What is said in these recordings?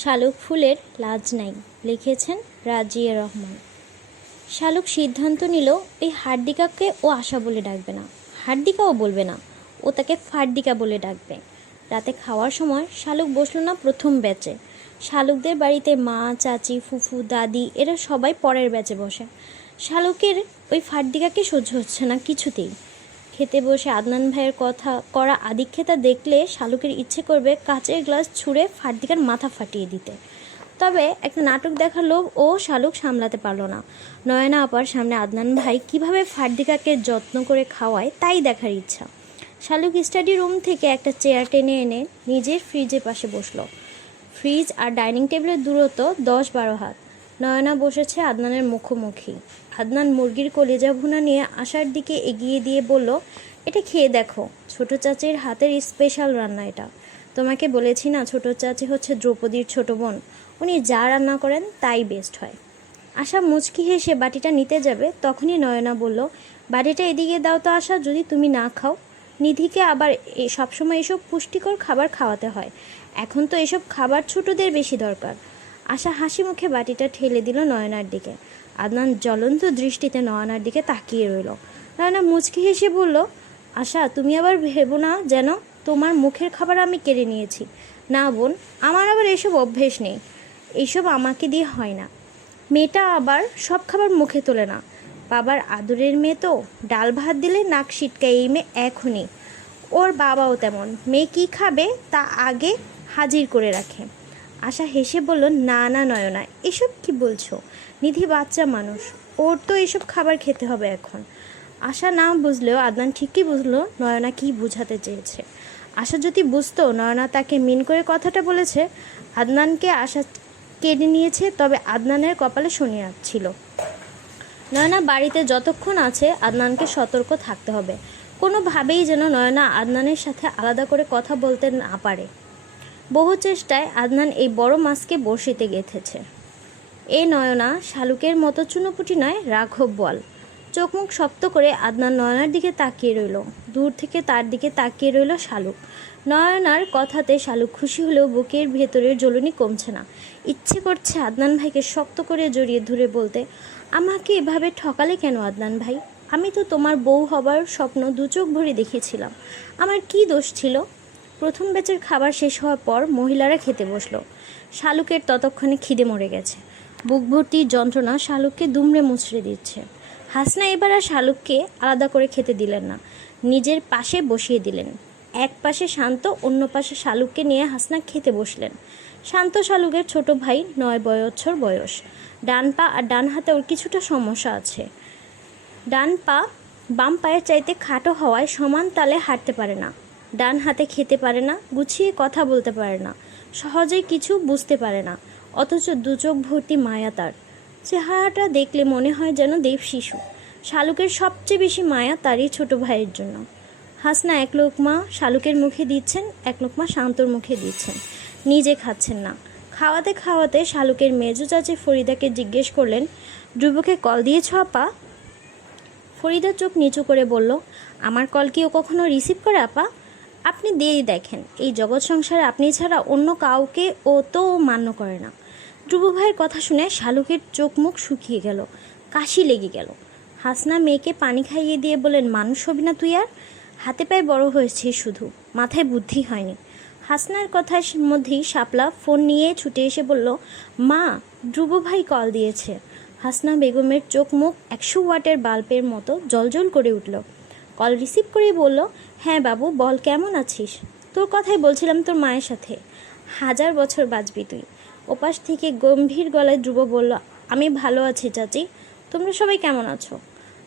শালুক ফুলের লাজ নাই, লিখেছেন রাজিয়া রহমান। শালুক সিদ্ধান্ত নিল, এই হাড্ডিকাকে ও আশা বলে ডাকবে না। হাড্ডিকাও বলবে না, ও তাকে ফাড্ডিকা বলে ডাকবে। রাতে খাওয়ার সময় শালুক বসল না প্রথম ব্যাচে। শালুকদের বাড়িতে মা, চাচি, ফুফু, দাদি, এরা সবাই পরের ব্যাচে বসে। শালুকের ওই ফাড্ডিকাকে সহ্য হচ্ছে না কিছুতেই। খেতে বসে আদনান ভাইয়ের কথা করা আদিক্ষেতা দেখলে শালুকের ইচ্ছে করবে কাঁচের গ্লাস ছুঁড়ে ফাড্ডিকার মাথা ফাটিয়ে দিতে। তবে একটা নাটক দেখার লোভ ও শালুক সামলাতে পারল না। নয়না আপার সামনে আদনান ভাই কীভাবে ফাড্ডিকাকে যত্ন করে খাওয়ায় তাই দেখার ইচ্ছা। শালুক স্টাডি রুম থেকে একটা চেয়ার টেনে এনে নিজের ফ্রিজের পাশে বসল। ফ্রিজ আর ডাইনিং টেবিলের দূরত্ব দশ বারো হাত। নয়না বসেছে আদনানের মুখোমুখি। আদনান মুরগির কলিজা ভুনা নিয়ে আসার দিকে এগিয়ে দিয়ে বলল, এটা খেয়ে দেখো, ছোট চাচির হাতের স্পেশাল রান্না এটা। তোমাকে বলেছি না, ছোট চাচি হচ্ছে দ্রৌপদীর ছোট বোন। উনি যা রান্না করেন তাই বেস্ট হয় আশা মুচকি হেসে বাটিটা নিতে যাবে, তখনই নয়না বলল বাটিটা এদিকে দাও তো আশা, যদি তুমি না খাও। নিধিকে আবার সবসময় এসব পুষ্টিকর খাবার খাওয়াতে হয়। এখন তো এসব খাবার ছোটদের বেশি দরকার। আশা হাসি মুখে বাটিটা ঠেলে দিল নয়নার দিকে। আদনান জ্বলন্ত দৃষ্টিতে নয়নার দিকে তাকিয়ে রইল। নয়না মুচকি হেসে বলল, আশা, তুমি আবার ভেবো না যেন তোমার মুখের খাবার আমি কেড়ে নিয়েছি। না বোন, আমার আবার এসব অভ্যেস নেই। এইসব আমাকে দিয়ে হয় না। মেয়েটা আবার সব খাবার মুখে তোলে না। বাবার আদরের মেয়ে তো, ডাল ভাত দিলে নাক সিটকায় এই মেয়ে এখনই। ওর বাবাও তেমন। মেয়ে কী খাবে তা আগে হাজির করে রাখে। আশা হেসে বলল, না না, নয়না, এসব কি বলছো? নিধি বাচ্চা মানুষ, ওর তো এসব খাবার খেতে হবে এখন। আশা না বুঝলেও আদনান ঠিকই বুঝলো নয়না কি বোঝাতে চেয়েছে। আশা যদি বুঝতো, নয়না তাকে মিন করে কথাটা বলেছে, আদনানকে আশা কেড়ে নিয়েছে, তবে আদনানের কপালে শনি ছিল। নয়না বাড়িতে যতক্ষণ আছে, আদনানকে সতর্ক থাকতে হবে। কোনোভাবেই যেন নয়না আদনানের সাথে আলাদা করে কথা বলতে না পারে। বহু চেষ্টায় আদনান এই বড় মাছকে বড়শিতে গেঁথেছে। এ নয়না শালুকের মতো চুনোপুটি নয় রাঘব বল। চোখ মুখ শক্ত করে আদনান নয়নার দিকে তাকিয়ে রইল। দূর থেকে তার দিকে তাকিয়ে রইল শালুক। নয়নার কথাতে শালুক খুশি হলেও বুকের ভেতরের জ্বলনি কমছে না। ইচ্ছে করছে আদনান ভাইকে শক্ত করে জড়িয়ে ধরে বলতে, আমাকে এভাবে ঠকালে কেন আদনান ভাই? আমি তো তোমার বউ হবার স্বপ্ন দু চোখ ভরে দেখেছিলাম। আমার কি দোষ ছিল? প্রথম ব্যাচের খাবার শেষ হওয়ার পর মহিলারা খেতে বসল। শালুকের ততক্ষণে খিদে মরে গেছে। বুক ভর্তি যন্ত্রণা শালুককে দুমড়ে মুচড়ে দিচ্ছে। হাসনা এবার আর শালুককে আলাদা করে খেতে দিলেন না। নিজের পাশে বসিয়ে দিলেন। এক পাশে শান্ত, অন্য পাশে শালুককে নিয়ে হাসনা খেতে বসলেন। শান্ত শালুকের ছোট ভাই নয় বছর বয়স। ডান পা আর ডান হাতে ওর কিছুটা সমস্যা আছে। ডান পা বাম পায়ের চাইতে খাটো হওয়ায় সমান তালে হাঁটতে পারে না। ডান হাতে খেতে পারে না, গুছিয়ে কথা বলতে পারে না সহজেই কিছু বুঝতে পারে না, অথচ দু চোখ ভর্তি মায়া তার। চেহারাটা দেখলে মনে হয় যেন দেব শিশু। শালুকের সবচেয়ে বেশি মায়া তারই ছোট ভাইয়ের জন্য। হাসনা এক লোকমা শালুকের মুখে দিচ্ছেন, এক লোকমা শান্তর মুখে দিচ্ছেন। নিজে খাচ্ছেন না। খাওয়াতে খাওয়াতে শালুকের মেজো চাচি ফরিদাকে জিজ্ঞেস করলেন, ধ্রুবকে কল দিয়েছ আপা? ফরিদা চোখ নিচু করে বলল, আমার কল কি ও কখনো রিসিভ করে আপা? আপনি দিয়েই দেখেন। এই জগৎ সংসারে আপনি ছাড়া অন্য কাউকে ও তো মান্য করে না। ধ্রুব ভাইয়ের কথা শুনে শালুকের চোখ মুখ শুকিয়ে গেল, কাশি লেগে গেল। হাসনা মেয়েকে পানি খাইয়ে দিয়ে বলেন মানুষ হবি না তুই আর? হাতে পায়ে বড় হয়েছিস শুধু, মাথায় বুদ্ধি হয়নি। হাসনার কথার মধ্যেই শাপলা ফোন নিয়ে ছুটে এসে বলল, মা, ধ্রুব ভাই কল দিয়েছে। হাসনা বেগমের চোখ মুখ একশো ওয়াটের বাল্বের মতো জলজল করে উঠল। কল রিসিভ করেই বলল হ্যাঁ বাবু, বল, কেমন আছিস? তোর কথাই বলছিলাম তোর মায়ের সাথে। হাজার বছর বাঁচবি তুই। ওপাশ থেকে গম্ভীর গলায় ধ্রুব বলল, আমি ভালো আছি চাচি। তোমরা সবাই কেমন আছো?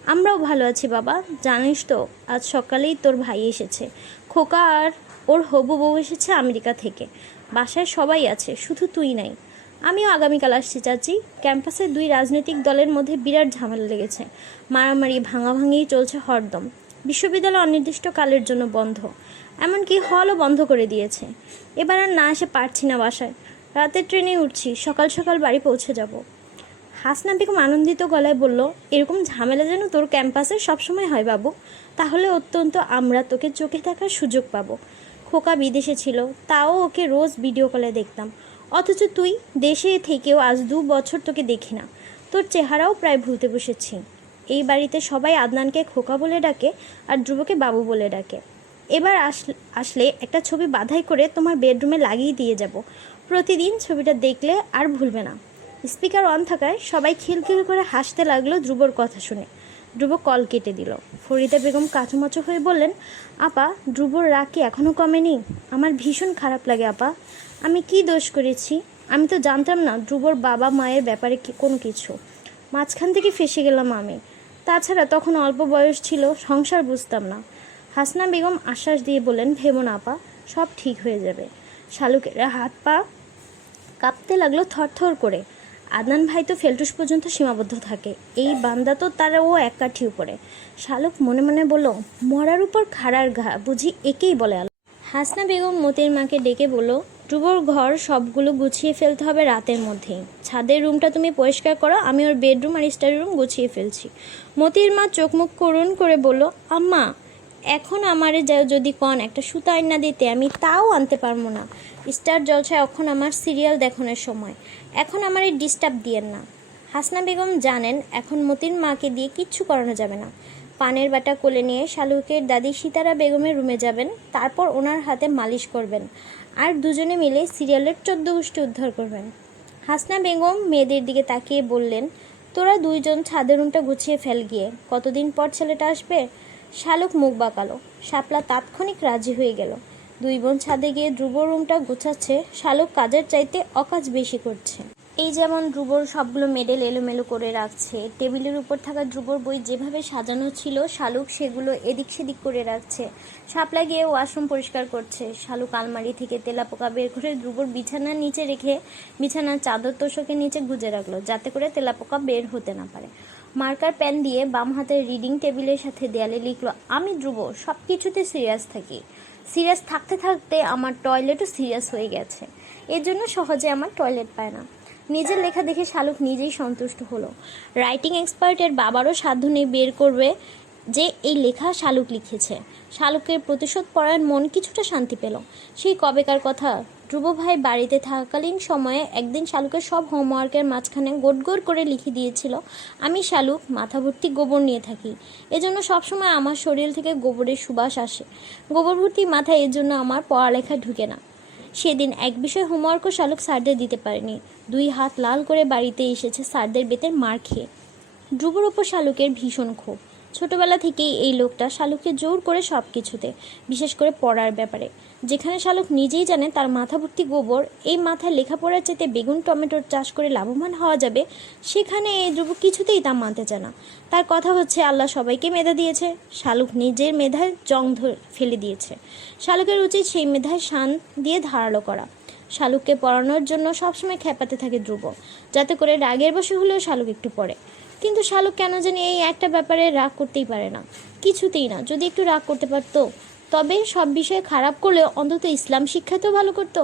আমরাও ভালো আছি বাবা। জানিস তো, আজ সকালেই তোর ভাই এসেছে। খোকা আর ওর হবু বউ এসেছে আমেরিকা থেকে। বাসায় সবাই আছে, শুধু তুই নাই। আমিও আগামীকাল আসছি চাচি। ক্যাম্পাসে দুই রাজনৈতিক দলের মধ্যে বিরাট ঝামেলা লেগেছে। মারামারি ভাঙাভাঙিই চলছে হরদম। বিশ্ববিদ্যালয় অনির্দিষ্টকালের জন্য বন্ধ। এমনকি হলও বন্ধ করে দিয়েছে। এবার আর না এসে পারছি না বাসায়। রাতের ট্রেনে উঠছি, সকাল সকাল বাড়ি পৌঁছে যাব। হাসনা বেগম আনন্দিত গলায় বলল, এরকম ঝামেলা যেন তোর ক্যাম্পাসে সবসময় হয় বাবু। তাহলে অত্যন্ত আমরা তোকে চোখে দেখার সুযোগ পাবো। খোকা বিদেশে ছিল, তাও ওকে রোজ ভিডিও কলে দেখতাম। অথচ তুই দেশে থেকেও আজ দু বছর তোকে দেখি না। তোর চেহারাও প্রায় ভুলতে বসেছি। এই বাড়িতে সবাই আদনানকে খোকা বলে ডাকে আর ধ্রুবকে বাবু বলে ডাকে। এবার আসলে আসলে একটা ছবি বাধাই করে তোমার বেডরুমে লাগিয়ে দিয়ে যাব। প্রতিদিন ছবিটা দেখলে আর ভুলবে না। স্পিকার অন থাকায় সবাই খিলখিল করে হাসতে লাগল ধ্রুবর কথা শুনে। ধ্রুব কল কেটে দিল। ফরিদা বেগম কাচুমাচু হয়ে বললেন, আপা, ধ্রুবর রাগ কি এখনও কমেনি? আমার ভীষণ খারাপ লাগে, আপা। আমি কি দোষ করেছি? আমি তো জানতাম না ধ্রুবর বাবা মায়ের ব্যাপারে কোনো কিছু। মাঝখান থেকে ফেসে গেলাম আমি। তাছাড়া তখন অল্প বয়স ছিল, সংসার বুঝতাম না। হাসনা বেগম আশ্বাস দিয়ে বললেন, ভেবো না আপা, সব ঠিক হয়ে যাবে। শালুকের হাত পা কাঁপতে লাগল থরথর করে। আদনান ভাই তো ফেলটুস পর্যন্ত সীমাবদ্ধ থাকে। এই বান্দা তো তারা ও এক কাঠি উপরে। শালুক মনে মনে বলল, মরার উপর খাড়ার ঘা, বুঝি একেই বলে আলো হাসনা বেগম মতির মাকে ডেকে বলল ধ্রুবর ঘর সবগুলো গুছিয়ে ফেলতে হবে রাতের মধ্যেই। ছাদের রুমটা তুমি পরিষ্কার করো, আমি ওর বেডরুম আর স্টাডি রুম গুছিয়ে ফেলছি। মতির মা চোখ মুখ করুন করে বলল, আম্মা, এখন আমারে যদি কন, একটা সুতা আইনা দিতে, আমি তাও আনতে পারব না। স্টার জলসায় এখন আমার সিরিয়াল দেখানোর সময়। এখন আমার এই ডিস্টার্ব দিয়েন না। হাসনা বেগম জানেন, এখন মতির মাকে দিয়ে কিচ্ছু করানো যাবে না। পানের বাটা কোলে নিয়ে শালুকের দাদি সীতারা বেগমের রুমে যাবেন, তারপর ওনার হাতে মালিশ করবেন। আর দুজনে মিলে সিরিয়ালের চোদ্দ গোষ্ঠী উদ্ধার করবেন। হাসনা বেগম মেয়েদের দিকে তাকিয়ে বললেন, তোরা দুইজন ছাদের রুমটা গুছিয়ে ফেল গিয়ে। কতদিন পর ছেলেটা আসবে? শালুক মুখ বাঁকালো। শাপলা তাৎক্ষণিক রাজি হয়ে গেল। দুই বোন ছাদে গিয়ে ধ্রুব রুমটা গুছাচ্ছে। শালুক কাজের চাইতে অকাজ বেশি করছে। এই যেমন ধ্রুবর সবগুলো মেডেল এলোমেলো করে রাখছে, টেবিলের উপর থাকা ধ্রুবর বই যেভাবে সাজানো ছিল, শালুক সেগুলো এদিক সেদিক করে রাখছে। শাপলা গিয়ে ওয়াশরুম পরিষ্কার করছে। শালুক আলমারি থেকে তেলাপোকা বের করে ধ্রুবর বিছানার নিচে রেখে বিছানার চাদর তোষকের নিচে গুজে রাখল, যাতে করে তেলাপোকা বের হতে না পারে। মার্কার পেন দিয়ে বাম হাতের রিডিং টেবিলের সাথে দেয়ালে লিখলো, আমি ধ্রুব সব কিছুতে সিরিয়াস থাকি। সিরিয়াস থাকতে থাকতে আমার টয়লেটও সিরিয়াস হয়ে গেছে। এর জন্য সহজে আমার টয়লেট পায় না। নিজের লেখা দেখে শালুক নিজেই সন্তুষ্ট হলো। রাইটিং এক্সপার্টের বাবারও সাধ্য নেই বের করবে যে এই লেখা শালুক লিখেছে। শালুকের প্রতিশোধ পরায়ণ মন কিছুটা শান্তি পেল। সেই কবেকার কথা, ধ্রুব ভাই বাড়িতে থাকাকালীন সময়ে একদিন শালুকের সব হোমওয়ার্কের মাঝখানে গোট করে লিখে দিয়েছিল, আমি শালুক মাথা ভর্তি গোবর নিয়ে থাকি। এজন্য সবসময় আমার শরীর থেকে গোবরের সুবাস আসে। গোবর ভর্তি মাথায় এর জন্য আমার পড়ালেখা ঢুকে না। সেদিন এক বিষয় হোমওয়ার্কও শালুক স্যারদের দিতে পারেনি। দুই হাত লাল করে বাড়িতে এসেছে স্যারদের বেতের মার খেয়ে। ধ্রুবর ওপর শালুকের ভীষণ ক্ষোভ। ছোটবেলা থেকেই এই লোকটা শালুককে জোর করে সব কিছুতে বিশেষ করে পড়ার ব্যাপারে। যেখানে শালুক নিজেই জানে তার মাথা ভর্তি গোবর, এই মাথায় লেখাপড়ার চেতে বেগুন, টমেটোর চাষ করে লাভবান হওয়া যাবে, সেখানে এই ধ্রুব কিছুতেই তা মানতে চায় না। তার কথা হচ্ছে, আল্লাহ সবাইকে মেধা দিয়েছে। শালুক নিজের মেধায় জং ফেলে দিয়েছে। শালুকের উচিত সেই মেধায় শান দিয়ে ধারালো করা। শালুককে পড়ানোর জন্য সবসময় খেপাতে থাকে ধ্রুব যাতে করে রাগের বসে হলেও শালুক একটু পড়ে। কিন্তু শালুক কেন জানি এই একটা ব্যাপারে রাগ করতেই পারে না। কিছুতেই না, যদি একটু রাগ করতে পারতো, তবে সব বিষয়ে খারাপ করলেও অন্তত ইসলাম শিক্ষাতেও ভালো করতো।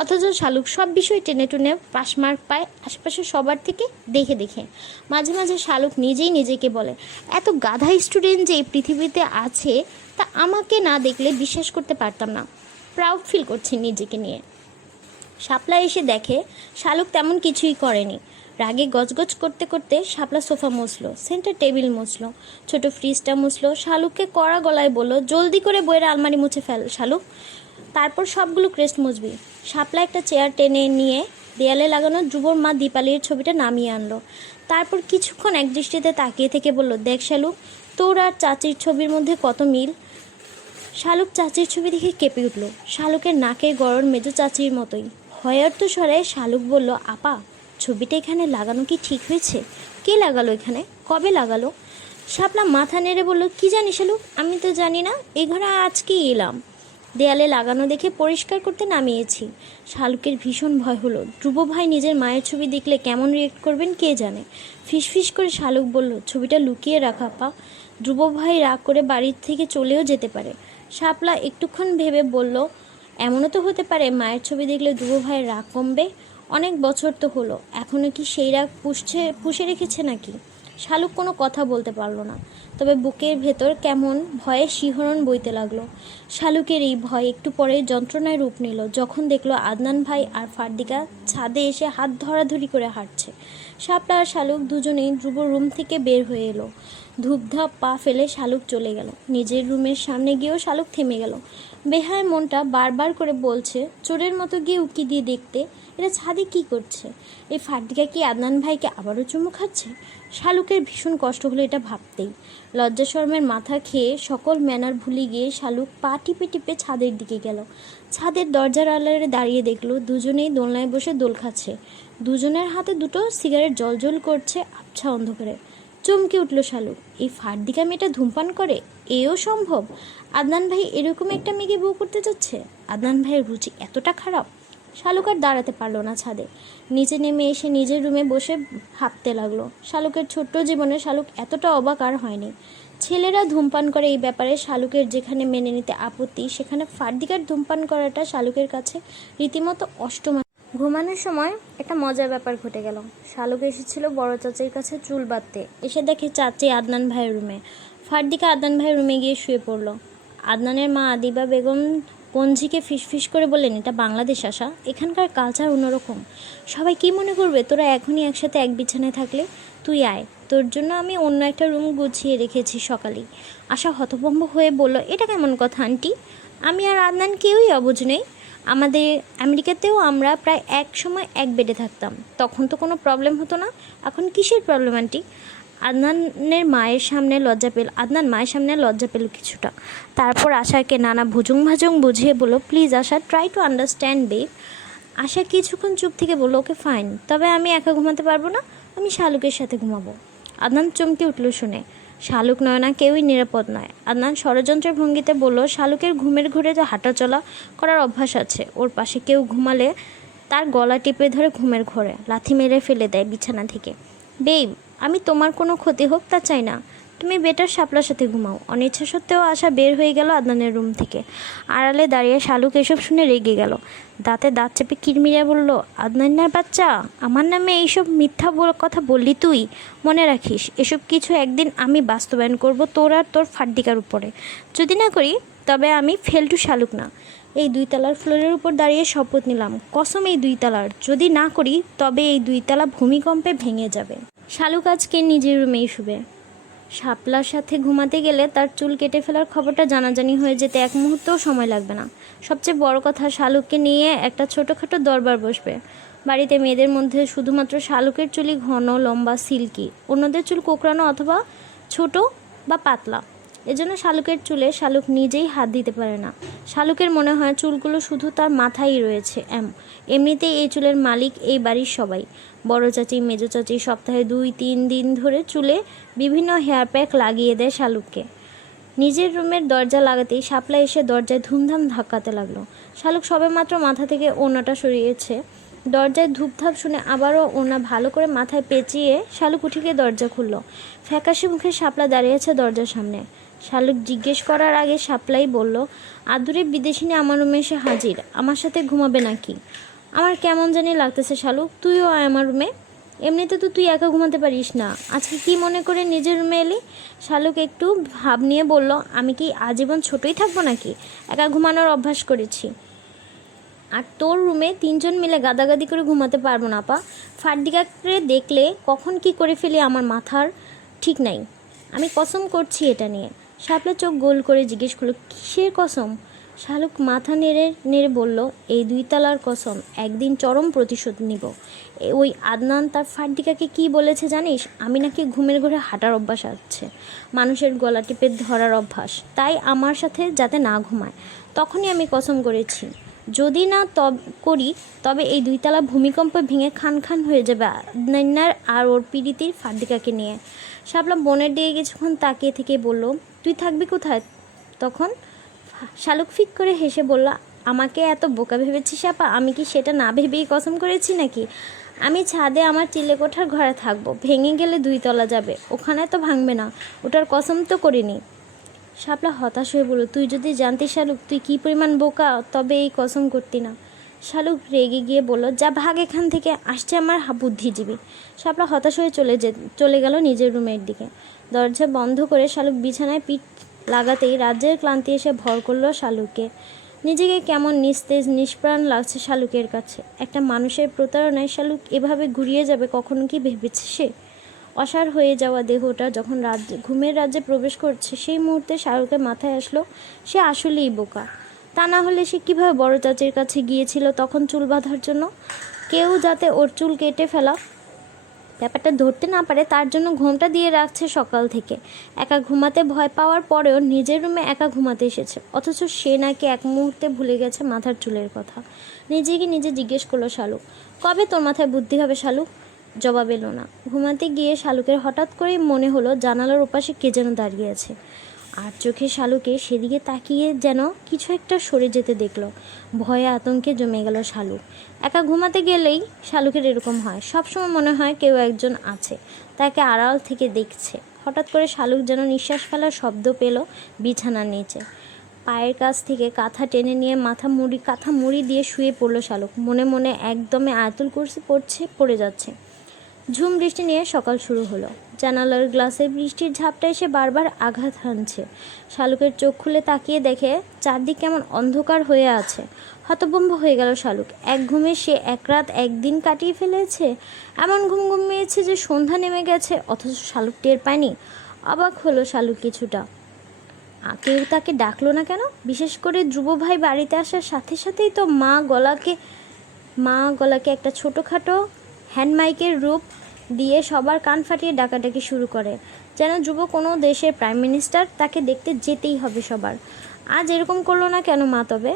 অথচ শালুক সব বিষয় টেনে টুনে পাশমার্ক পায় আশেপাশে সবার থেকে দেখে দেখে। মাঝে মাঝে শালুক নিজেই নিজেকে বলে, এত গাধা স্টুডেন্ট যে পৃথিবীতে আছে, তা আমাকে না দেখলে বিশ্বাস করতে পারতাম না। প্রাউড ফিল করছি নিজেকে নিয়ে। শাপলা এসে দেখে, শালুক তেমন কিছুই করেনি। রাগে গজগজ করতে করতে শাপলা সোফা মুছলো, সেন্টার টেবিল মুছলো, ছোট ফ্রিজটা মুছলো। শালুককে কড়া গলায় বলল, জলদি করে বইয়ের আলমারি মুছে ফেল, শালুক। তারপর সবগুলো ক্রেস্ট মুছবি। শাপলা একটা চেয়ার টেনে নিয়ে দেয়ালে লাগানো যুবর মা দীপালির ছবিটা নামিয়ে আনলো। তারপর কিছুক্ষণ এক দৃষ্টিতে তাকিয়ে থেকে বলল, দেখ শালুক, তোর আর চাচির ছবির মধ্যে কত মিল? শালুক চাচির ছবি দেখে কেঁপে উঠল। শালুকের নাকের গড়ন মেজো চাচির মতোই। হয়ার্ত স্বরে শালুক বলল, আপা ছবিটা এখানে লাগানো কি ঠিক হয়েছে? কে লাগালো এখানে? কবে লাগালো? শাপলা মাথা নেড়ে বলল, কি জানি শালুক আমি তো জানি না। এ ঘরে আজকেই এলাম। দেয়ালে লাগানো দেখে পরিষ্কার করতে নামিয়েছি। শালুকের ভীষণ ভয় হলো। ধ্রুব ভাই নিজের মায়ের ছবি দেখলে কেমন রিয়েক্ট করবেন কে জানে? ফিসফিস করে শালুক বলল, ছবিটা লুকিয়ে রাখা পা ধ্রুব ভাই রাগ করে বাড়ির থেকে চলেও যেতে পারে। শাপলা একটুক্ষণ ভেবে বলল, এমনও তো হতে পারে, মায়ের ছবি দেখলে ধ্রুব ভাইয়ের রাগ কমবে। অনেক বছর তো হলো। এখনও কি সেই রাগ পুষছে, পুষে রেখেছে নাকি? শালুক কোনো কথা বলতে পারল না। তবে বুকের ভেতর কেমন ভয়ে শিহরণ বইতে লাগল। শালুকের এই ভয় একটু পরে যন্ত্রণায় রূপ নিল, যখন দেখল আদনান ভাই আর ফার্দিকা ছাদে এসে হাত ধরাধরি করে হাঁটছে। শাপলা আর শালুক দুজনেই ধ্রুব রুম থেকে বের হয়ে এলো। ধূপধাপ পা ফেলে শালুক চলে গেল। নিজের রুমের সামনে গিয়েও শালুক থেমে গেল। বেহায় মনটা বারবার করে বলছে, চোরের মতো গিয়ে উকি দিয়ে দেখতে, এরা ছাদে কি করছে? এই ফাটিকা কি আদনান ভাইকে আবারও চুমু খাচ্ছে? শালুকের ভীষণ কষ্ট হলো এটা ভাবতেই। লজ্জা শর্মের মাথা খেয়ে সকল ম্যানার ভুলে গিয়ে শালুক পা টিপে টিপে ছাদের দিকে গেল। ছাদের দরজার আলারে দাঁড়িয়ে দেখল, দুজনেই দোলনায় বসে দোল খাচ্ছে। দুজনের হাতে দুটো সিগারেট জলজল করছে আবছা অন্ধকারে। চমকে উঠল শালুক এই ফার্দিকা মেয়েটা ধূমপান করে? এও সম্ভব? আদনান ভাই এরকম একটা মেয়েকে বউ করতে যাচ্ছে? আদনান ভাইয়ের রুচি এতটা খারাপ? শালুক আর দাঁড়াতে পারল না ছাদে। নিচে নেমে এসে নিজের রুমে বসে ভাবতে লাগল। শালুকের ছোট্ট জীবনে শালুক এতটা অবাক আর হয়নি। ছেলেরা ধূমপান করে এই ব্যাপারে শালুকের যেখানে মেনে নিতে আপত্তি, সেখানে ফার্দিকার ধূমপান করাটা শালুকের কাছে রীতিমতো অষ্টম ঘুমানোর সময় একটা মজার ব্যাপার ঘটে গেল। শালুক এসেছিল বড় চাচির কাছে চুল বাঁধতে। এসে দেখে চাচি আদনান ভাইয়ের রুমে। ফার্দিকা আদনান ভাইয়ের রুমে গিয়ে শুয়ে পড়ল। আদনানের মা আদিবা বেগম কঞ্জিকে ফিসফিস করে বললেন, এটা বাংলাদেশ আসা এখানকার কালচার অন্যরকম। সবাই কি মনে করবে, তোরা এখনই একসাথে এক বিছানায় থাকলে? তুই আয়। তোর জন্য আমি অন্য একটা রুম গুছিয়ে রেখেছি সকালেই। আশা হতভম্ব হয়ে বলল, এটা কেমন কথা, আন্টি? আমি আর আদনান কেউই অবুঝ নেই। আমাদের আমেরিকাতেও আমরা প্রায় এক সময় এক বেডে থাকতাম। তখন তো কোনো প্রবলেম হতো না। এখন কিসের প্রবলেম আন্টি? আদনানের মায়ের সামনে লজ্জা পেল আদনান মায়ের সামনে লজ্জা পেল কিছুটা। তারপর আশাকে নানা ভুজুং ভাজুং বুঝিয়ে বলল please Asha try to understand babe Asha কিছুক্ষণ চুপ থেকে বলল ওকে ফাইন তবে আমি একা ঘুমাতে পারব না। আমি শালুকের সাথে ঘুমাবো। আদনান চমকে উঠল শুনে। শালুক নয় না কেউই নিরাপদ নয়। আদনান ষড়যন্ত্রের ভঙ্গিতে বলল, শালুকের ঘুমের ঘুরে যে হাঁটাচলা করার অভ্যাস আছে, ওর পাশে কেউ ঘুমালে তার গলা টিপে ধরে ঘুমের ঘরে, লাথি মেরে ফেলে দেয় বিছানা থেকে। বেব আমি তোমার কোনো ক্ষতি হোক তা চাই না। তুমি বেটার শাপলার সাথে ঘুমাও। অনিচ্ছা সত্ত্বেও আশা বের হয়ে গেল আদনানের রুম থেকে। আড়ালে দাঁড়িয়ে শালুক এসব শুনে রেগে গেল। দাঁতে দাঁত চেপে কিরমিরা বলল আদনান্নার বাচ্চা, আমার নামে এইসব মিথ্যা কথা বললি তুই? মনে রাখিস, এসব কিছু একদিন আমি বাস্তবায়ন করব তোর আর তোর ফাড্ডিকার উপরে। যদি না করি, তবে আমি ফেলটু শালুক না। এই দুই তলার ফ্লোরের উপর দাঁড়িয়ে শপথ নিলাম। কসম এই দুই তলার যদি না করি, তবে এই দুই তলা ভূমিকম্পে ভেঙে যাবে। শালুক আজকে নিজের রুমেই শুবে। শাপলার সাথে ঘুমাতে গেলে তার চুল কেটে ফেলার খবরটা জানাজানি হয়ে যেতে এক মুহূর্তও সময় লাগবে না। সবচেয়ে বড় কথা, শালুককে নিয়ে একটা ছোটোখাটো দরবার বসবে। বাড়িতে মেয়েদের মধ্যে শুধুমাত্র শালুকের চুলই ঘন, লম্বা, সিল্কি। অন্যদের চুল কোকড়ানো অথবা ছোট বা পাতলা। এজন্য শালুকের চুলে শালুক নিজেই হাত দিতে পারে না। শালুকের মনে হয় চুলগুলো শুধু তার মাথায় রয়েছে, এম। এমনিতেই এই চুলের মালিক এই বাড়ির সবাই। বড় চাচি, মেজো চাচি সপ্তাহে দুই, তিন দিন ধরে চুলে বিভিন্ন হেয়ার প্যাক লাগিয়ে দেয় শালুককে। নিজের রুমের দরজা লাগাতেই শাপলা এসে দরজায় ধুমধাম ধাক্কাতে লাগল। শালুক সবেমাত্র মাথা থেকে ওনাটা সরিয়েছে। দরজায় ধূপধাপ শুনে আবারও ওনা ভালো করে মাথায় পেঁচিয়ে শালুক উঠে গিয়ে দরজা খুললো। ফ্যাকাশে মুখে শাপলা দাঁড়িয়েছে দরজার সামনে। শালুক জিজ্ঞেস করার আগে শাপলাই বলল, আদুরে বিদেশিনী আমার রুমে এসে হাজির, আমার সাথে ঘুমাবে নাকি? আমার কেমন জানি লাগতেছে শালুক তুইও আয় আমার রুমে। এমনিতে তো তুই একা ঘুমাতে পারিস না। আজকে কি মনে করে নিজের রুমে এলি? শালুক একটু ভাব নিয়ে বলল, আমি কি আজীবন ছোটই থাকব নাকি? একা ঘুমানোর অভ্যাস করেছি। আর তোর রুমে তিনজন মিলে গাদাগাদি করে ঘুমাতে পারব না পা ফার্দিকাকে দেখলে কখন কি করে ফেলি আমার মাথার ঠিক নাই। আমি কসম করছি এটা নিয়ে। শাপলা চোখ গোল করে জিজ্ঞেস করল, কিসের কসম? শালুক মাথা নেড়ে নেড়ে বলল, এই দুই তালার কসম, একদিন চরম প্রতিশোধ নিব। ওই আদনান তার ফার্দিকাকে কি বলেছে জানিস? আমি নাকি ঘুমের ঘরে হাঁটার অভ্যাস আছে। মানুষের গলা টিপে ধরার অভ্যাস। তাই আমার সাথে যাতে না ঘুমায়। তখনই আমি কসম করেছি। যদি না তব, করি, তবে এই দুই দুইতলা ভূমিকম্পে ভেঙে খান খান হয়ে যাবে আদনান্নার আর ওর পিড়িতির ফার্দিকাকে নিয়ে। শাপলা বনের দিকে কিছুক্ষণ তাকিয়ে থেকে বলল, তুই থাকবি কোথায়? তখন শালুক ফিক করে হেসে বলল, আমাকে এত বোকা ভেবেছিস আপা? আমি কি সেটা না ভেবেই কসম করেছি নাকি? আমি ছাদে আমার চিলে কোঠার ঘরে থাকব। ভেঙে গেলে দুই তলা যাবে। ওখানে তো ভাঙবে না। ওটার কসম তো করিনি। শাপলা হতাশ হয়ে বলল, তুই যদি জানতি শালুক, তুই কী পরিমাণ বোকা? তবে এই কসম করতি না। শালুক রেগে গিয়ে বলল, যা ভাগ এখান থেকে, আসছে আমার বুদ্ধিজীবী। শাপলা হতাশ হয়ে চলে যে চলে গেল নিজের রুমের দিকে। দরজা বন্ধ করে শালুক বিছানায় পিঠ লাগাতেই রাজ্যের ক্লান্তি এসে ভর করল শালুকে। নিজেকে কেমন নিস্তেজ, নিষ্প্রাণ লাগছে শালুকের কাছে। একটা মানুষের প্রতারণায় শালুক এভাবে ঘুরিয়ে যাবে কখনো কি ভেবেছে সে? অসার হয়ে যাওয়া দেহটা যখন রাজ্যে, ঘুমের রাজ্যে প্রবেশ করছে, সেই মুহূর্তে শাহরুখের মাথায় আসলো, সে আসলেই বোকা। তা না হলে সে কীভাবে বড় চাচির কাছে গিয়েছিল তখন চুল বাঁধার জন্য? কেউ যাতে ওর চুল কেটে ফেলা ব্যাপারটা ধরতে না পারে, তার জন্য ঘুমটা দিয়ে রাখছে সকাল থেকে। একা ঘুমাতে ভয় পাওয়ার পরেও নিজের রুমে একা ঘুমাতে এসেছে। অথচ সে নাকি এক মুহূর্তে ভুলে গেছে মাথার চুলের কথা। নিজেকে নিজে জিজ্ঞেস করল শালু কবে তোর মাথায় বুদ্ধি হবে শালু জবাব এলো না। ঘুমাতে গিয়ে শালুকের হঠাৎ করেই মনে হলো জানালার ওপাশে কে যেন দাঁড়িয়ে আছে। আর চোখে শালুকে সেদিকে তাকিয়ে যেন কিছু একটা সরে যেতে দেখল। ভয়ে আতঙ্কে জমে গেল শালুক একা ঘুমাতে গেলেই শালুকের এরকম হয়। সবসময় মনে হয় কেউ একজন আছে, তাকে আড়াল থেকে দেখছে। হঠাৎ করে শালুক যেন নিঃশ্বাস ফেলার শব্দ পেল বিছানার নিচে। পায়ের কাছ থেকে কাঁথা টেনে নিয়ে মাথা মুড়ি, কাঁথা মুড়ি দিয়ে শুয়ে পড়ল শালুক। মনে মনে একদমে আয়তুল কুরসি পড়ছে, পড়ে যাচ্ছে। ঝুম বৃষ্টি নিয়ে সকাল শুরু হলো। জানালার গ্লাসে বৃষ্টির ঝাপটা এসে বারবার আঘাত হানছে। শালুকের চোখ খুলে তাকিয়ে দেখে চারদিক কেমন অন্ধকার হয়ে আছে। হতভম্ব হয়ে গেল শালুক। এক ঘুমে সে এক রাত একদিন কাটিয়ে ফেলেছে। এমন ঘুম ঘুমিয়েছে যে সন্ধ্যা নেমে গেছে, অথচ শালুক টের পায়নি। অবাক হলো শালুক কিছুটা। কেউ তাকে ডাকলো না কেন? বিশেষ করে ধ্রুব ভাই বাড়িতে আসার সাথে সাথেই তো মা গলাকে মা গলাকে একটা ছোটোখাটো হ্যান্ড মাইকের রূপ দিয়ে সবার কান ফাটিয়ে ডাকাডাকি শুরু করে। যেন ধ্রুব কোনো দেশের প্রাইম মিনিস্টার তাকে দেখতে যেতেই হবে সবার। আজ এরকম করল না কেন মা তবে?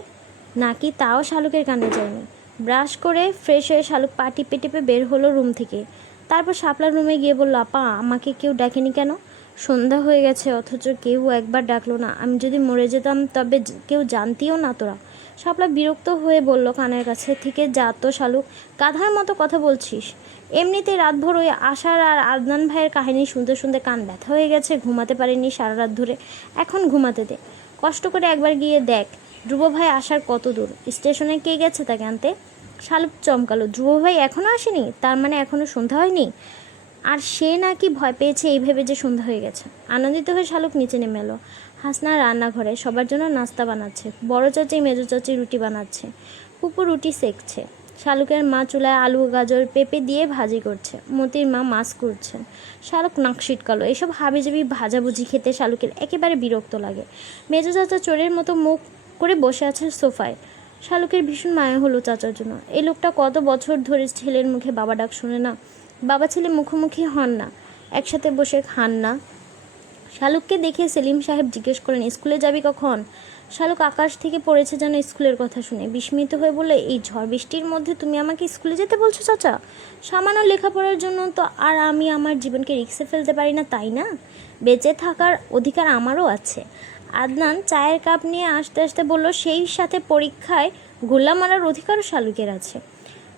নাকি তাও শালুকের কানে যায়নি? ব্রাশ করে ফ্রেশ হয়ে শালুক পা টিপে টিপে বের হলো রুম থেকে। তারপর শাপলার রুমে গিয়ে বলল, আপা, আমাকে কেউ ডাকেনি কেন? সন্ধ্যা হয়ে গেছে, অথচ কেউ একবার ডাকলো না। আমি যদি মরে যেতাম, তবে কেউ জানতিও না তোরা। শাপলা বিরক্ত হয়ে বলল, কানের কাছে থেকে যা তো শালুক, গাধার মতো কথা বলছিস। এমনিতে রাতভর ওই আশার আর আদনান ভাইয়ের কাহিনী শুনতে শুনতে কান ব্যথা হয়ে গেছে, ঘুমাতে পারিনি সারা রাত ধরে। এখন ঘুমাতে দে। কষ্ট করে একবার গিয়ে দেখ, ধ্রুব ভাই আসার কত দূর? স্টেশনে কে গেছে তাকে আনতে? শালুক চমকালো, ধ্রুব ভাই এখনও আসেনি? তার মানে এখনও সন্ধ্যা হয়নি? আর সে নাকি ভয় পেয়েছে এই ভেবে যে সন্ধ্যা হয়ে গেছে। আনন্দিত হয়ে শালুক নিচে নেমে এলো। হাসনা রান্নাঘরে সবার জন্য নাস্তা বানাচ্ছে। বড় চাচি, মেজো চাচি রুটি বানাচ্ছে। পুপু রুটি সেকছে। শালুকের মা চুলায় আলু, গাজর, পেঁপে দিয়ে ভাজি করছে। মতির মা মাছ করছেন শালুক নাক ছিটকালো এসব হাবিজাবি ভাজাভুজি খেতে শালুকের একেবারে বিরক্ত লাগে। মেজো চাচা চোরের মতো মুখ করে বসে আছে সোফায়। শালুকের ভীষণ মায়া হলো চাচার জন্য। এই লোকটা কত বছর ধরে ছেলের মুখে বাবা ডাক শোনে না? বাবা ছেলে মুখোমুখি হন না। একসাথে বসে খান না। শালুককে দেখে সেলিম সাহেব জিজ্ঞেস করেন স্কুলে যাবি কখন? শালুক আকাশ থেকে পড়েছে যেন স্কুলের কথা শুনে বিস্মিত হয়ে বলে এই ঝড় বৃষ্টির মধ্যে তুমি আমাকে স্কুলে যেতে বলছো চাচা? সামান্য লেখাপড়ার জন্য তো আর আমি আমার জীবনকে রিক্সে ফেলতে পারি না, তাই না? বেঁচে থাকার অধিকার আমারও আছে। আদনান চায়ের কাপ নিয়ে আসতে আসতে বলল, সেই সাথে পরীক্ষায় গোল্লা মারার অধিকারও শালুকের আছে।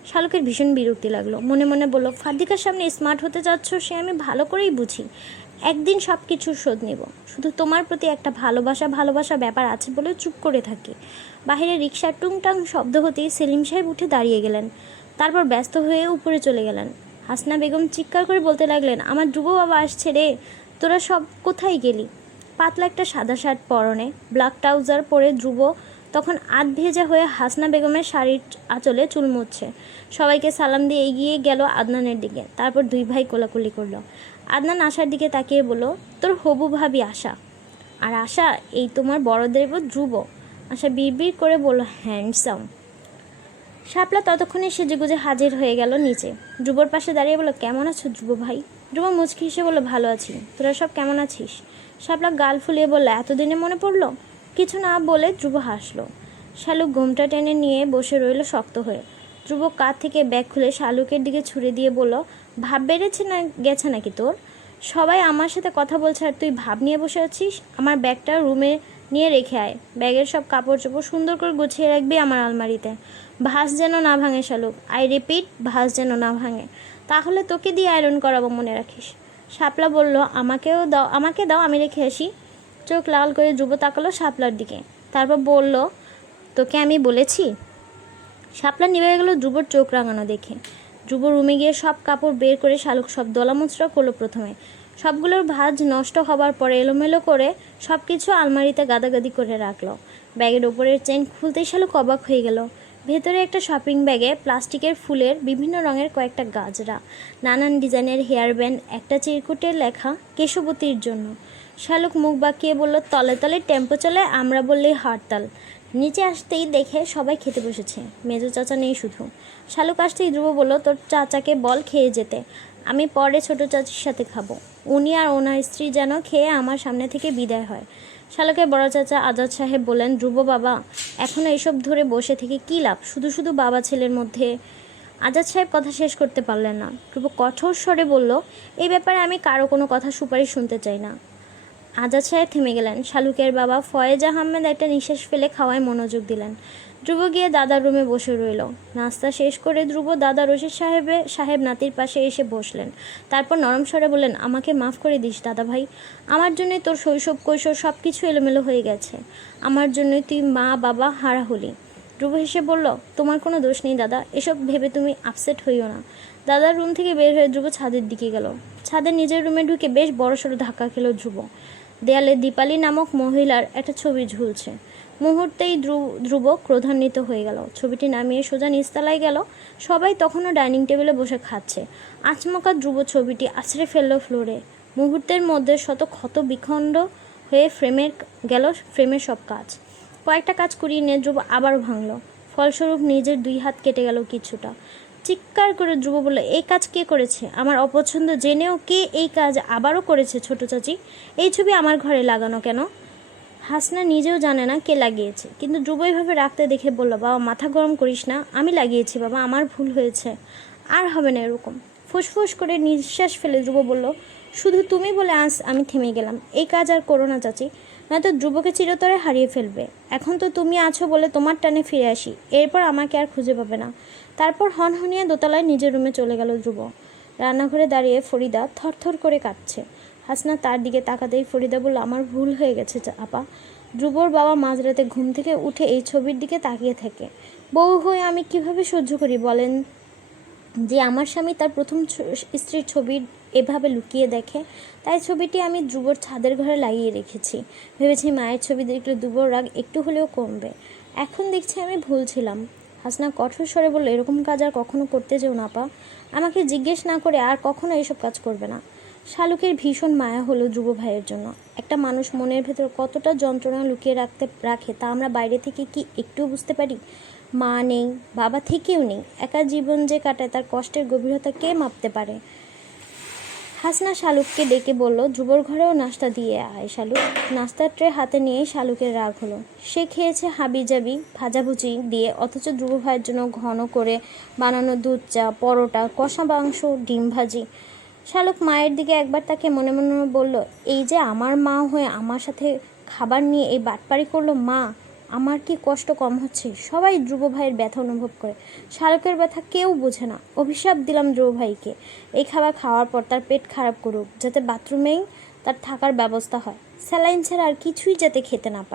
শালুকের ভীষণ বিরক্তি লাগল। মনে মনে বলল, ফাদিকার সামনে স্মার্ট হতে যাচ্ছ, সে আমি ভালো করেই বুঝি। একদিন সব কিছুর শোধ নেব। শুধু তোমার প্রতি একটা ভালোবাসা ভালোবাসা ব্যাপার আছে বলে চুপ করে থাকি। বাইরে রিক্সার টুংটাং শব্দ হতেই সেলিম সাহেব উঠে দাঁড়িয়ে গেলেন। তারপর ব্যস্ত হয়ে উপরে চলে গেলেন। হাসনা বেগম চিৎকার করে বলতে লাগলেন, আমার ধ্রুব বাবা আসছে রে, তোরা সব কোথায় গেলি? পাতলা একটা সাদা শার্ট পরনে, ব্ল্যাক ট্রাউজার পরে ধ্রুব তখন আধ ভেজা হয়ে হাসনা বেগমের শাড়ির আঁচলে চুল মুছছে। সবাইকে সালাম দিয়ে এগিয়ে গেল আদনানের দিকে। তারপর দুই ভাই কোলাকুলি করল। আদনান আশার দিকে তাকিয়ে বলল, তোর হবু ভাবি আশা। আর আশা, এই তোমার বড়দের ধ্রুব। আশা বিড়বিড় করে বলল, হ্যান্ডসাম। শাপলা ততক্ষণে সেজেগুজে হাজির হয়ে গেল নিচে। ধ্রুবর পাশে দাঁড়িয়ে বলল, কেমন আছো ধ্রুব ভাই? ধ্রুব মুচকি হেসে বলল, ভালো আছি। তোরা সব কেমন আছিস? শাপলা গাল ফুলিয়ে বলল, এতদিনে মনে পড়ল? কিছু না বলে ধ্রুব হাসলো। শালুক ঘুমটা টেনে নিয়ে বসে রইল শক্ত হয়ে। ধ্রুব কাঁধ থেকে ব্যাগ খুলে শালুকের দিকে ছুড়ে দিয়ে বলল, ভাব বেড়েছে না, গেছে নাকি তোর? সবাই আমার সাথে কথা বলছে আর তুই ভাব নিয়ে বসে আছিস? আমার ব্যাগটা রুমে নিয়ে রেখে আয়। ব্যাগের সব কাপড় চোপড় সুন্দর করে গুছিয়ে রাখবি আমার আলমারিতে। ভাস যেন না ভাঙে শালুক আই রিপিট, ভাস যেন না ভাঙে। তাহলে তোকে দিয়ে আয়রন করাবো মনে রাখিস। শাপলা বলল, আমাকেও দাও, আমাকে দাও, আমি রেখে আসি। চোখ লাল করে ধ্রুব তাকালো শাপলার দিকে। তারপর বলল, তোকে আমি বলেছি? শাপলা নিভে গেল ধ্রুবর চোখ রাঙানো দেখে। ধ্রুব রুমে গিয়ে সব কাপড় বের করে শালুক সব দলামোচড়া করল প্রথমে। সবগুলোর ভাঁজ নষ্ট হবার পরে এলোমেলো করে সব কিছু আলমারিতে গাদাগাদি করে রাখল। ব্যাগের ওপরের চেন খুলতেই শালুক অবাক হয়ে গেল। ভেতরে একটা শপিং ব্যাগে প্লাস্টিকের ফুলের বিভিন্ন রঙের কয়েকটা গাজরা, নানান ডিজাইনের হেয়ার ব্যান্ড, একটা চিরকুটের লেখা কেশবতীর জন্য। শালুক মুখ বাঁকিয়ে বলল, তলে তলে টেম্পো চলে, আমরা বললেই হরতাল। নিচে আসতেই দেখে সবাই খেতে বসেছে। মেজো চাচা নেই শুধু। শালুক আসতেই ধ্রুব বলল, তোর চাচাকে বল খেয়ে যেতে। আমি পরে ছোট চাচির সাথে খাব। উনি আর ওনার স্ত্রী যেন খেয়ে আমার সামনে থেকে বিদায় হয়। শালকের বড় চাচা আজাদ সাহেব বলেন ধ্রুব বাবা, এখন এইসব ধরে বসে থেকে কী লাভ? শুধু শুধু বাবা ছেলের মধ্যে আজাদ সাহেব কথা শেষ করতে পারলেন না। ধ্রুব কঠোর স্বরে বলল, এই ব্যাপারে আমি কারও কোনো কথা সুপারিশ শুনতে চাই না। আজাদ সাহেব থেমে গেলেন। শালুকের বাবা ফয়েজ আহমেদ একটা নিঃশ্বাস ফেলে খাওয়ায় মনোযোগ দিলেন। ধ্রুব গিয়ে দাদার রুমে বসে রইল। নাস্তা শেষ করে ধ্রুব দাদা রশিদ সাহেবে, সাহেব নাতির পাশে এসে বসলেন। তারপর নরম স্বরে বললেন, আমাকে মাফ করে দিস দাদা ভাই। আমার জন্যই তোর শৈশব, কৈশোর সব কিছু এলোমেলো হয়ে গেছে। আমার জন্যই তুই মা, বাবা হারা হলি ধ্রুব হেসে বলল, তোমার কোনো দোষ নেই দাদা। এসব ভেবে তুমি আপসেট হইও না। দাদার রুম থেকে বের হয়ে ধ্রুব ছাদের দিকে গেল। ছাদের নিজের রুমে ঢুকে বেশ বড়সড় ধাক্কা খেলো ধ্রুব। দেয়ালে দীপালি নামক মহিলার একটা ছবি ঝুলছে। মুহূর্তেই ধ্রুব ক্রোধান্বিত হয়ে গেল। ছবিটি নামিয়ে সোজা নিস্তালায় গেল। সবাই তখনও ডাইনিং টেবিলে বসে খাচ্ছে। আচমকা ধ্রুব ছবিটি আছড়ে ফেলল ফ্লোরে। মুহূর্তের মধ্যে শত ক্ষত বিখণ্ড হয়ে ফ্রেমের গেল ফ্রেমের সব কাজ। কয়েকটা কাজ করিয়ে নিয়ে ধ্রুব আবারও ভাঙল। ফলস্বরূপ নিজের দুই হাত কেটে গেল কিছুটা। চিৎকার করে ধ্রুব বলল, এই কাজ কে করেছে? আমার অপছন্দ জেনেও কে এই কাজ আবারও করেছে ছোট চাচি? এই ছবি আমার ঘরে লাগানো কেন? হাসনা নিজেও জানে না কে লাগিয়েছে, কিন্তু ধ্রুব এইভাবে রাখতে দেখে বলল, বাবা, মাথা গরম করিস না, আমি লাগিয়েছি বাবা, আমার ভুল হয়েছে, আর হবে না এরকম। ফুসফুস করে নিঃশ্বাস ফেলে ধ্রুব বলল, শুধু তুমি বলে আজ আমি থেমে গেলাম, এই কাজ আর করো না চাচি, নয়তো ধ্রুবকে চিরতরে হারিয়ে ফেলবে। এখন তো তুমি আছো বলে তোমার টানে ফিরে আসি, এরপর আমাকে আর খুঁজে পাবে না। তারপর হনহনিয়ে দোতলায় নিজের রুমে চলে গেল ধ্রুব। রান্নাঘরে দাঁড়িয়ে ফরিদা থরথর করে কাঁদছে। হাসনা তার দিকে তাকাতেই ফরিদা বলল, আমার ভুল হয়ে গেছে আপা। ধ্রুবর বাবা মাঝরাতে ঘুম থেকে উঠে এই ছবির দিকে তাকিয়ে থাকে। বউ হয়ে আমি কীভাবে সহ্য করি বলেন? যে আমার স্বামী তার প্রথম স্ত্রীর ছবি এভাবে লুকিয়ে দেখে, তাই ছবিটি আমি ধ্রুবর ছাদের ঘরে লাগিয়ে রেখেছি। ভেবেছি মায়ের ছবি দেখলে ধ্রুবর রাগ একটু হলেও কমবে। এখন দেখছি আমি ভুল ছিলাম। হাসনা কঠোর স্বরে বলল, এরকম কাজ আর কখনো করতে যেও না পা আমাকে জিজ্ঞেস না করে আর কখনো এসব কাজ করবে না। শালুকের ভীষণ মায়া হলো যুব ভাইয়ের জন্য। একটা মানুষ মনের ভেতর কতটা যন্ত্রণা লুকিয়ে রাখতে রাখে তা আমরা বাইরে থেকে কি একটু বুঝতে পারি? মা নেই, বাবা থেকেও নেই। একা জীবন যে কাটায় তার কষ্টের গভীরতা কে মাপতে পারে? হাসনা শালুককে ডেকে বলল, ধ্রুবর ঘরেও নাস্তা দিয়ে আয় শালুক। নাস্তার ট্রে হাতে নিয়েই শালুকের রাগ হলো। সে খেয়েছে হাবিজাবি, ভাজাভুজি দিয়ে, অথচ ধ্রুব ভাইয়ের জন্য ঘন করে বানানো দুধ চা, পরোটা, কষা মাংস, ডিম ভাজি। শালুক মায়ের দিকে একবার তাকে মনে মনে বলল, এই যে আমার মা হয়ে আমার সাথে খাবার নিয়ে এই বাটপারি করল মা আমার কি কষ্ট কম হচ্ছে? সবাই ধ্রুব ভাইয়ের ব্যথা অনুভব করে। শালকের ব্যথা কেউ বোঝে না। অভিশাপ দিলাম ধ্রুব ভাইকে। এই খাবার খাওয়ার পর তার পেট খারাপ করুক, যাতে বাথরুমেই তার থাকার ব্যবস্থা হয়। স্যালাইন ছাড়া আর কিছুই যাতে খেতে না পারে।